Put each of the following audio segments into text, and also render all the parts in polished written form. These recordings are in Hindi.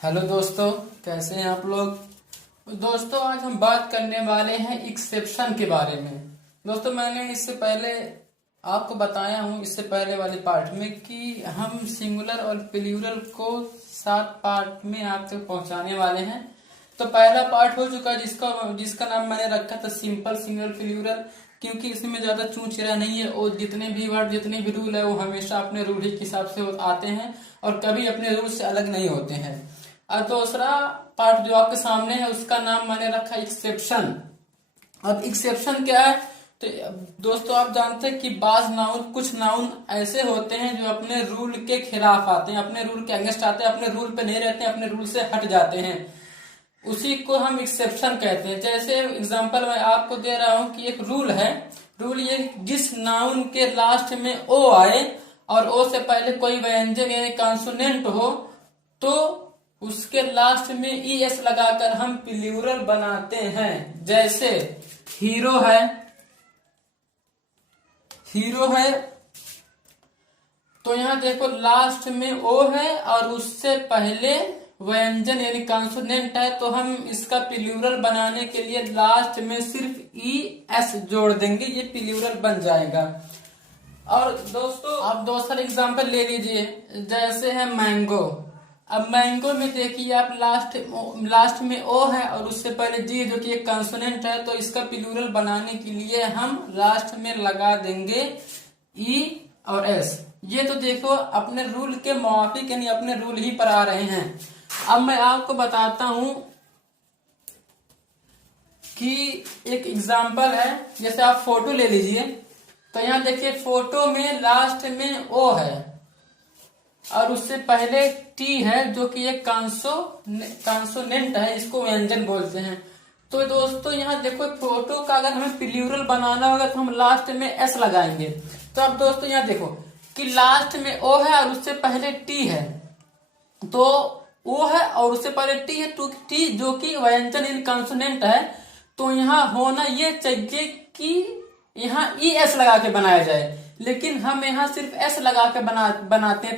हेलो दोस्तों, कैसे हैं आप लोग। दोस्तों, आज हम बात करने वाले हैं एक्सेप्शन के बारे में। दोस्तों, मैंने इससे पहले आपको बताया हूं इससे पहले वाले पार्ट में कि हम सिंगुलर और प्लूरल को 7 पार्ट में आप तक पहुंचाने वाले हैं। तो पहला पार्ट हो चुका है जिसका नाम मैंने रखा था सिंपल सिंगुलर प्लूरल, क्योंकि इसमें ज्यादा चूचरा नहीं है और जितने भी वर्ड जितने भी रूल है वो हमेशा अपने रूल के हिसाब से आते हैं और कभी अपने रूल से अलग नहीं होते हैं। और दूसरा पार्ट जो आपके सामने है उसका नाम मैंने रखा एक्सेप्शन। अब एक्सेप्शन क्या है? तो दोस्तों, आप जानते हैं कि कुछ नाउन ऐसे होते हैं जो अपने रूल के खिलाफ आते हैं, अपने रूल के अगेंस्ट आते हैं, अपने रूल पे नहीं रहते हैं, अपने रूल से हट जाते हैं। उसी को हम एक्सेप्शन कहते हैं। जैसे एग्जांपल मैं आपको दे रहा हूं कि एक रूल है। रूल ये, जिस नाउन के लास्ट में ओ आए और ओ से पहले कोई व्यंजन यानी कॉन्सोनेंट हो तो उसके लास्ट में ई एस लगाकर हम प्लूरल बनाते हैं। जैसे हीरो है तो यहां देखो लास्ट में ओ है और उससे पहले व्यंजन यानी कॉन्सोनेंट है, तो हम इसका प्लूरल बनाने के लिए लास्ट में सिर्फ ई एस जोड़ देंगे, ये प्लूरल बन जाएगा। और दोस्तों, आप दूसरा एग्जांपल ले लीजिए, जैसे है मैंगो। अब मैंगो में देखिए आप लास्ट में ओ है और उससे पहले जी जो कि एक कॉन्सोनेंट है, तो इसका प्लूरल बनाने के लिए हम लास्ट में लगा देंगे ई और एस। ये तो देखो अपने रूल के मुवाफिक यानी अपने रूल ही पर आ रहे हैं। अब मैं आपको बताता हूं कि एक एग्जाम्पल है। जैसे आप फोटो ले लीजिए, तो यहां देखिए फोटो में लास्ट में ओ है और उससे पहले टी है जो कि एक कॉन्सोनेंट है, इसको व्यंजन बोलते हैं। तो दोस्तों, यहाँ देखो फोटो का अगर हमें प्लूरल बनाना होगा तो हम लास्ट में एस लगाएंगे। तो अब दोस्तों यहाँ देखो कि लास्ट में ओ है और उससे पहले टी है, तो ओ है और उससे पहले टी है, तो टी जो कि व्यंजन इन कॉन्सोनेंट है, तो यहाँ होना ये चाहिए कि यहाँ ई एस लगा के बनाया जाए, लेकिन हम यहाँ सिर्फ एस लगा के बनाते हैं।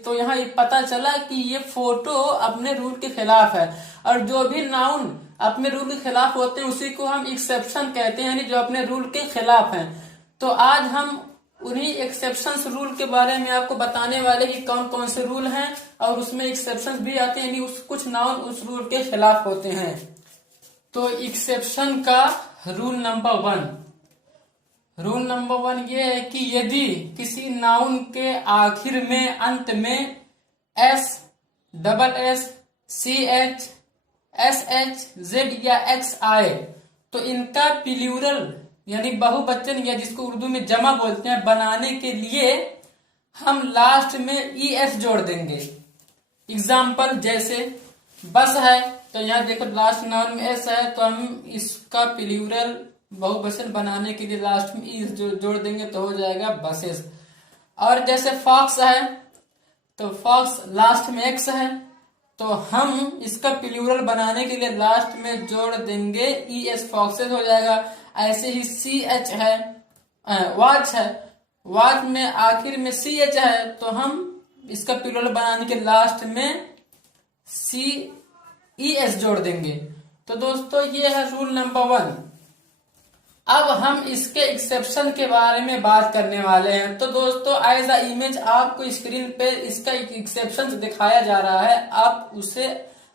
तो यहाँ पता चला कि ये फोटो अपने रूल के खिलाफ है। और जो भी नाउन अपने रूल के खिलाफ होते हैं उसी को हम एक्सेप्शन कहते हैं, यानी जो अपने रूल के खिलाफ हैं। तो आज हम उन्हीं एक्सेप्शंस रूल के बारे में आपको बताने वाले कि कौन कौन से रूल हैं और उसमें एक्सेप्शंस भी आते हैं, यानी कुछ नाउन उस रूल के खिलाफ होते हैं। तो एक्सेप्शन का रूल नंबर वन ये है कि यदि किसी नाउन के आखिर में अंत में S, double S, C H, S H, Z या एक्स आए तो इनका प्लूरल यानी बहुवचन या जिसको उर्दू में जमा बोलते हैं बनाने के लिए हम लास्ट में ई एस जोड़ देंगे। एग्जाम्पल जैसे बस है, तो यहाँ देखो लास्ट नाउन में एस है, तो हम इसका प्लूरल बहुवचन बनाने के लिए लास्ट में ई जोड़ देंगे तो हो जाएगा बसेस। और जैसे फॉक्स है, तो फॉक्स लास्ट में एक्स है, तो हम इसका प्लूरल बनाने के लिए लास्ट में जोड़ देंगे ई एस, फॉक्सेस हो जाएगा। ऐसे ही सी एच है, वॉच है, वॉच में आखिर में सी एच है, तो हम इसका प्लूरल बनाने के लास्ट में सी ई एस जोड़ देंगे। तो दोस्तों, ये है रूल नंबर 1। अब हम इसके एक्सेप्शन के बारे में बात करने वाले हैं। तो दोस्तों, एज अ इमेज आपको स्क्रीन पे इसका एक्सेप्शन दिखाया जा रहा है, आप उसे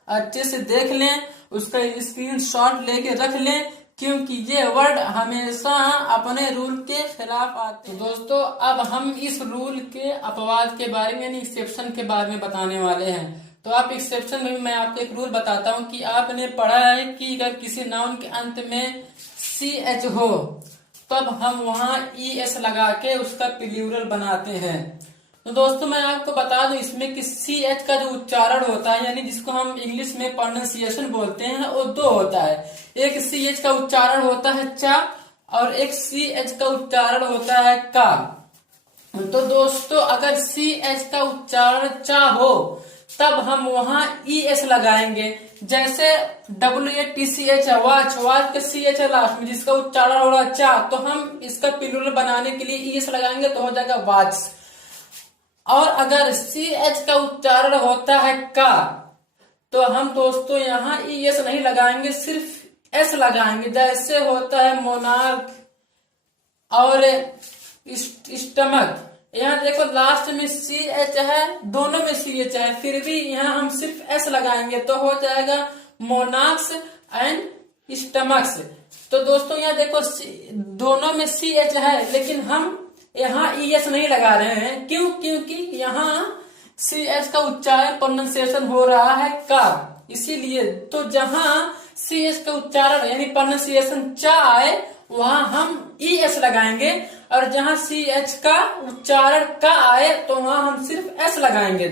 अच्छे से देख लें, उसका स्क्रीनशॉट लेके रख लें, क्योंकि ये वर्ड हमेशा अपने रूल के खिलाफ आते हैं। तो दोस्तों, अब हम इस रूल के अपवाद के बारे में यानी एक्सेप्शन के बारे में बताने वाले हैं। तो आप एक्सेप्शन में मैं आपको एक रूल बताता हूं कि आपने पढ़ा है कि अगर किसी नाउन के अंत में सी एच हो तब हम वहां ई एस लगा के उसका प्लूरल बनाते हैं। तो दोस्तों, मैं आपको बता दूं इसमें कि सी एच का जो उच्चारण होता है यानी जिसको हम इंग्लिश में प्रोनाउंसिएशन बोलते हैं, वो 2 होता है। एक सी एच का उच्चारण होता है चा और एक सी एच का उच्चारण होता है का। तो दोस्तों, अगर सी एच का उच्चारण चा हो तब हम वहां ई एस लगाएंगे। जैसे WATCH है, वाच के सी एच है लास्ट में, जिसका उच्चारण हो रहा चा, तो हम इसका प्लूरल बनाने के लिए ई एस लगाएंगे तो हो जाएगा वाच। और अगर सी एच का उच्चारण होता है का तो हम दोस्तों यहाँ ई एस नहीं लगाएंगे, सिर्फ एस लगाएंगे। जैसे होता है मोनार्क और स्टमक, यहाँ देखो लास्ट में सी एच है, दोनों में सी एच है, फिर भी यहाँ हम सिर्फ एस लगाएंगे तो हो जाएगा मोनाक्स एंड स्टमक्स। तो दोस्तों यहाँ देखो दोनों में सी एच है, लेकिन हम यहाँ ई एस नहीं लगा रहे हैं। क्यों? क्योंकि यहाँ सी एच का उच्चारण प्रोनाउंसिएशन हो रहा है का, इसीलिए। तो जहां सी एच का उच्चारण यानी प्रोनाउंसिएशन चा आए वहां हम ई एस लगाएंगे, और जहां सी एच का उच्चारण का आए तो वहां हम सिर्फ एस लगाएंगे।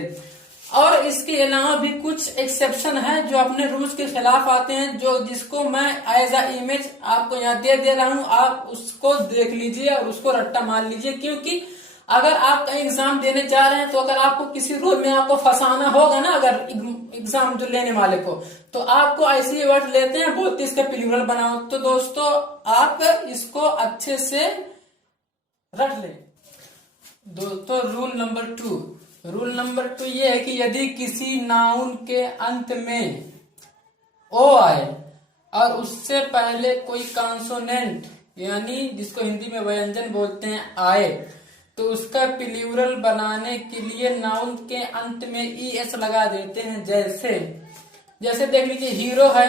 और इसके अलावा भी कुछ एक्सेप्शन है जो अपने रूल्स के खिलाफ आते हैं, जो जिसको मैं एज अ इमेज आपको यहाँ दे रहा हूँ, आप उसको देख लीजिए और उसको रट्टा मान लीजिए। क्योंकि अगर आप कहीं एग्जाम देने जा रहे हैं तो अगर आपको किसी रूल में आपको फंसाना होगा ना, अगर एग्जाम जो लेने वाले को, तो आपको ऐसे वर्ड लेते हैं, बोलते इसका प्लूरल बनाओ। तो दोस्तों आप इसको अच्छे से रट ले। दोस्तों रूल नंबर टू ये है कि यदि किसी नाउन के अंत में ओ आए और उससे पहले कोई कॉन्सोनेंट यानी जिसको हिंदी में व्यंजन बोलते हैं आए, तो उसका प्लूरल बनाने के लिए नाउन के अंत में ई एस लगा देते हैं। जैसे देख लीजिए हीरो है,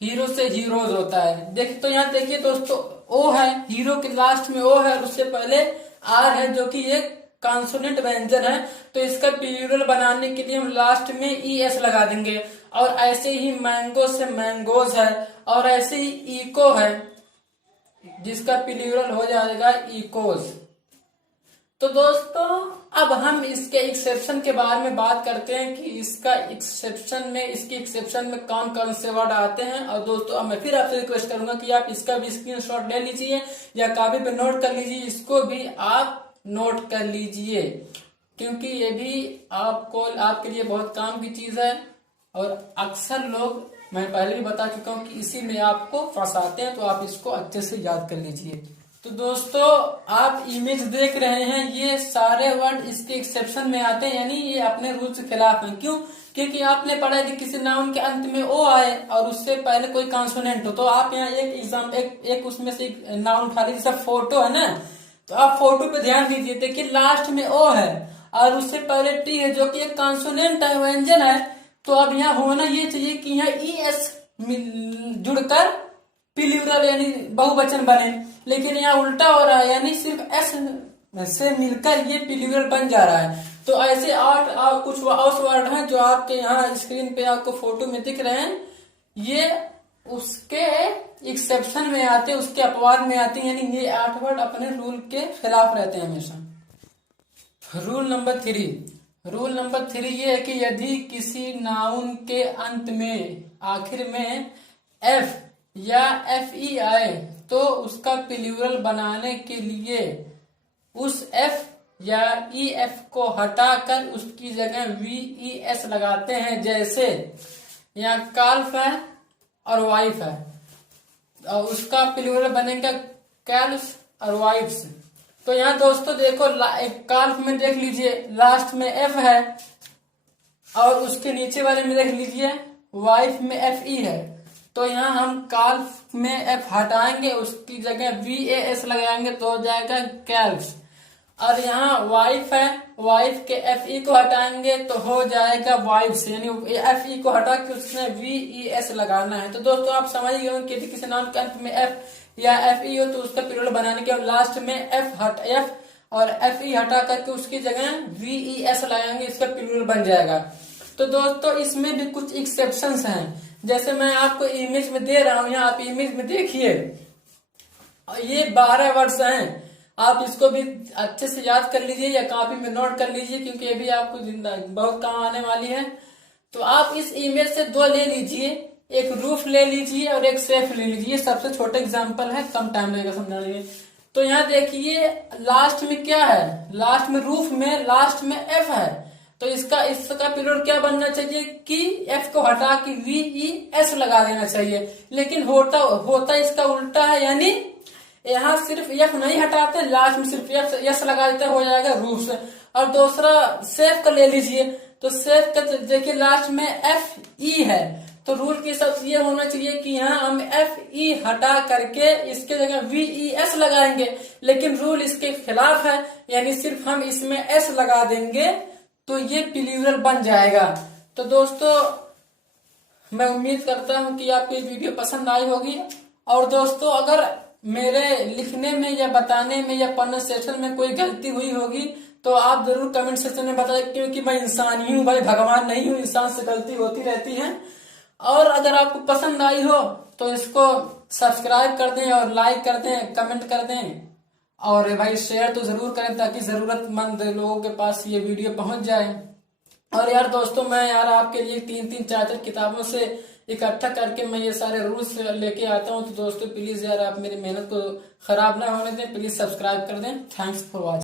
हीरो से हीरोज होता है। तो यहाँ देखिए दोस्तों ओ है, हीरो के लास्ट में ओ है और उससे पहले आर है, जो कि एक कॉन्सोनेंट व्यंजन है। तो इसका प्लूरल बनाने के लिए हम लास्ट में ई एस लगा देंगे। और ऐसे ही मैंगो से मैंगोज है, और ऐसे ही इको है जिसका प्लूरल हो जाएगा इकोज। तो दोस्तों अब हम इसके एक्सेप्शन के बारे में बात करते हैं कि इसकी एक्सेप्शन में कौन कौन से वर्ड आते हैं। और दोस्तों अब मैं फिर आपसे रिक्वेस्ट करूंगा कि आप इसका भी स्क्रीनशॉट ले लीजिए या कॉपी पे नोट कर लीजिए, इसको भी आप नोट कर लीजिए, क्योंकि ये भी आपके लिए बहुत काम की चीज है। और अक्सर लोग, मैं पहले भी बता चुका हूँ कि इसी में आपको फंसाते हैं, तो आप इसको अच्छे से याद कर लीजिए। तो दोस्तों आप इमेज देख रहे हैं, ये सारे वर्ड इसके एक्सेप्शन में आते हैं, यानी ये अपने रूल के खिलाफ हैं। क्यों? क्योंकि आपने पढ़ा कि किसी नाउन के अंत में ओ आए और उससे पहले कोई कॉन्सोनेंट हो। तो आप यहाँ एक उसमें से नाउन उठा लीजिए, जैसे फोटो है ना, तो आप फोटो पे ध्यान दीजिए, देखिए लास्ट में ओ है और उससे पहले टी है, जो कि एक कॉन्सोनेंट है, व्यंजन है। तो अब यहाँ होना ये चाहिए कि यहाँ ई एस जुड़कर प्लूरल यानी बहुवचन बने, लेकिन यहाँ उल्टा हो रहा है, यानी सिर्फ एस से मिलकर ये प्लूरल बन जा रहा है। तो ऐसे कुछ वर्ड हैं जो आपके यहाँ स्क्रीन पे आपको फोटो में दिख रहे हैं, ये उसके एक्सेप्शन में आते हैं, उसके अपवाद में आते हैं, यानी ये 8 वर्ड अपने रूल के खिलाफ रहते हैं हमेशा। रूल नंबर 3 ये है कि यदि किसी नाउन के अंत में आखिर में एफ या एफ ई आए तो उसका प्लूरल बनाने के लिए उस एफ या ई एफ को हटाकर उसकी जगह वी ई एस लगाते हैं। जैसे यहाँ काल्फ है और वाइफ है, और उसका प्लूरल बनेगा कैल्स और वाइफ्स। तो यहाँ दोस्तों देखो काल्फ में देख लीजिए लास्ट में एफ है, और उसके नीचे वाले में देख लीजिए वाइफ में एफ ई है। तो यहाँ हम काल्फ में एफ हटाएंगे, उसकी जगह वी ए एस लगाएंगे तो हो जाएगा कैल्फ्स। और यहाँ वाइफ है, वाइफ के एफ ई को हटाएंगे तो हो जाएगा वाइफ्स, यानी एफ ई को हटा के उसमें वी ई एस लगाना है। तो दोस्तों आप समझ गए कि यदि किसी नाम के अंत में एफ या एफ ई हो तो उसका प्लूरल बनाने के लास्ट में एफ और एफ ई हटा करके उसकी जगह वी ई एस लगाएंगे, इसका प्लूरल बन जाएगा। तो दोस्तों इसमें भी कुछ एक्सेप्शंस हैं, जैसे मैं आपको इमेज में दे रहा हूं, यहाँ आप इमेज में देखिए, ये 12 वर्ड्स हैं। आप इसको भी अच्छे से याद कर लीजिए या कॉपी में नोट कर लीजिए, क्योंकि ये भी आपको बहुत काम आने वाली है। तो आप इस इमेज से 2 ले लीजिए, एक रूफ ले लीजिए और एक सेफ ले लीजिए। सबसे छोटे एग्जाम्पल है, कम टाइम लगेगा समझाने में। तो यहाँ देखिए लास्ट में क्या है, लास्ट में रूफ में लास्ट में एफ है, तो इसका प्लूरल क्या बनना चाहिए कि एफ को हटा के वी ई एस लगा देना चाहिए। लेकिन होता इसका उल्टा है, यानी यहाँ सिर्फ एफ नहीं हटाते, लास्ट में सिर्फ एस लगा देते, हो जाएगा रूफ से। और दूसरा सेफ का ले लीजिए, तो सेफ का देखिए लास्ट में एफ ई है, तो रूल के हिसाब से ये होना चाहिए कि यहाँ हम एफ ई हटा करके इसके जगह वी ई एस लगाएंगे, लेकिन रूल इसके खिलाफ है, यानी सिर्फ हम इसमें एस लगा देंगे तो ये प्लूरल बन जाएगा। तो दोस्तों मैं उम्मीद करता हूं कि आपको ये वीडियो पसंद आई होगी। और दोस्तों अगर मेरे लिखने में या बताने में या प्रोनाउंसिएशन में कोई गलती हुई होगी तो आप जरूर कमेंट सेक्शन में बताएं, क्योंकि मैं इंसान ही हूँ भाई, भगवान नहीं हूँ, इंसान से गलती होती रहती है। और अगर आपको पसंद आई हो तो इसको सब्सक्राइब कर दें और लाइक कर दें, कमेंट कर दें, और भाई शेयर तो जरूर करें ताकि जरूरतमंद लोगों के पास ये वीडियो पहुंच जाए। और यार दोस्तों मैं यार आपके लिए 3-3 4-4 किताबों से इकट्ठा करके मैं ये सारे रूल्स लेके आता हूँ। तो दोस्तों प्लीज यार आप मेरी मेहनत को खराब ना होने दें, प्लीज सब्सक्राइब कर दें। Thanks for watching.